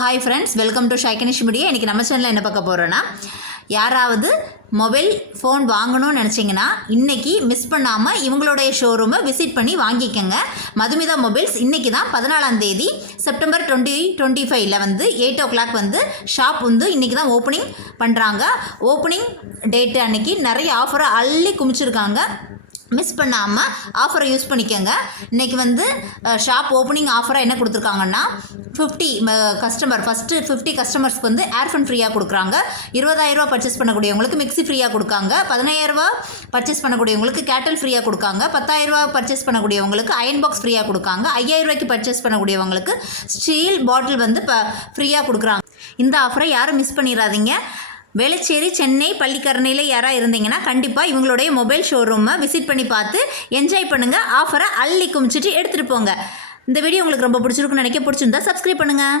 Hi friends, welcome to Shaikanish media. இன்றைக்கி நம்ம சேனலில் என்ன பார்க்க போகிறோன்னா, யாராவது மொபைல் ஃபோன் வாங்கணும்னு நினச்சிங்கன்னா இன்றைக்கி மிஸ் பண்ணாமல் இவங்களுடைய ஷோரூமை விசிட் பண்ணி வாங்கிக்கோங்க. மதுமிதா மொபைல்ஸ் இன்றைக்கி தான் 14ஆம் தேதி செப்டம்பர் 2025 வந்து 8 o'clock வந்து ஷாப் வந்து இன்றைக்கி தான் ஓப்பனிங் பண்ணுறாங்க. ஓப்பனிங் டேட்டு அன்றைக்கி நிறைய ஆஃபரை அள்ளி குமிச்சிருக்காங்க. மிஸ் பண்ணாமல் ஆஃபரை யூஸ் பண்ணிக்கோங்க. இன்றைக்கி வந்து ஷாப் ஓப்பனிங் ஆஃபராக என்ன கொடுத்துருக்காங்கன்னா 50 கஸ்டமர் ஃபஸ்ட்டு 50 கஸ்டமர்ஸ்க்கு வந்து ஏர்ஃபோன் ஃப்ரீயாக கொடுக்குறாங்க. 20,000 பர்ச்சேஸ் பண்ணக்கூடியவங்களுக்கு மிக்ஸி ஃப்ரீயாக கொடுக்காங்க. 15,000 பர்ச்சேஸ் பண்ணக்கூடியவங்களுக்கு கேட்டல் ஃப்ரீயாக கொடுக்காங்க. 10,000 பர்ச்சேஸ் பண்ணக்கூடியவங்களுக்கு அயன் பாக்ஸ் ஃப்ரீயாக கொடுக்காங்க. 5,000 பர்ச்சேஸ் பண்ணக்கூடியவங்களுக்கு ஸ்டீல் பாட்டில் வந்து ஃப்ரீயாக கொடுக்குறாங்க. இந்த ஆஃபரை யாரும் மிஸ் பண்ணிடாதீங்க. வேளச்சேரி, சென்னை, பள்ளிக்கரணையில் யாராக இருந்தீங்கன்னா கண்டிப்பாக இவங்களுடைய மொபைல் ஷோரூமை விசிட் பண்ணி பார்த்து என்ஜாய் பண்ணுங்கள். ஆஃபரை அள்ளி குமிச்சிட்டு எடுத்துகிட்டு போங்க. இந்த வீடியோ உங்களுக்கு ரொம்ப பிடிச்சிருக்குன்னு பிடிச்சிருந்தா சப்ஸ்கிரைப் பண்ணுங்கள்.